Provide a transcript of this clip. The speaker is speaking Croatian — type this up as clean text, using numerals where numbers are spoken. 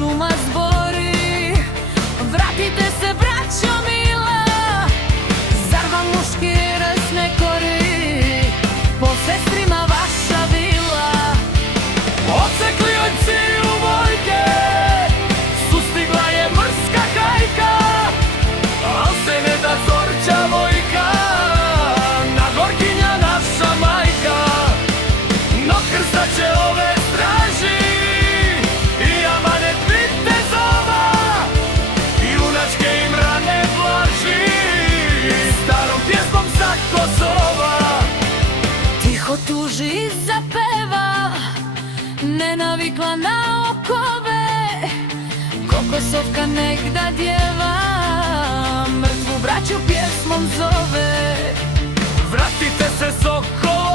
šuma zbori. Vratite se, braćo mila, zar vam muški res ne kori? Po sestrima vaša vila. Odsekli ojci u vojke, sustigla je mrska hajka, al se ne da Zorča vojka, na Gorkinja naša majka. No krsta će ove straži i amanet vitezova, junačke im rane blaži, starom pjesmom sa Kosova. Tiho tuži i zapeva, nenavikla na okove, ko Kosovka negda djeva, mrtvu braću pjesmom zove. Vratite se, Sokolo,